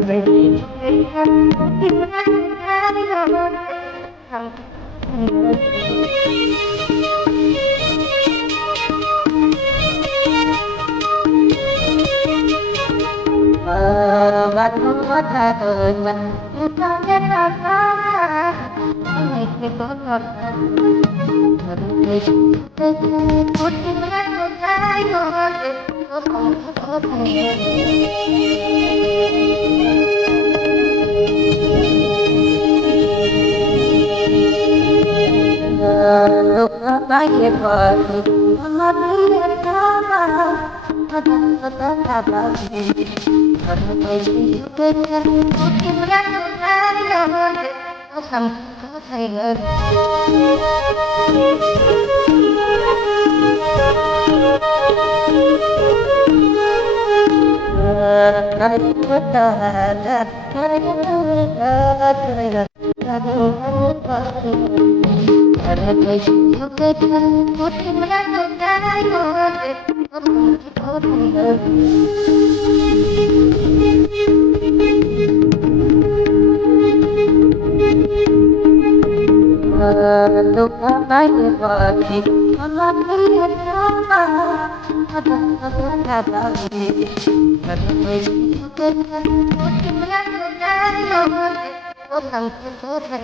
Bạn không có tha thời mình cho nên là ta ngày thì có ngọt mình thì phút thì mất một cái ngọt có không có thể lúc nó bãi hiệp vợ nó biết nó mà nó ta bảo gì tôi chỉ biết phút thì mất một cái ngọt có không có thể lúc nó bãi hiệp vợ thì nó biết nó mà ta bảo gì tôi chỉ biết phút thì mất một cái ngọt có không có thể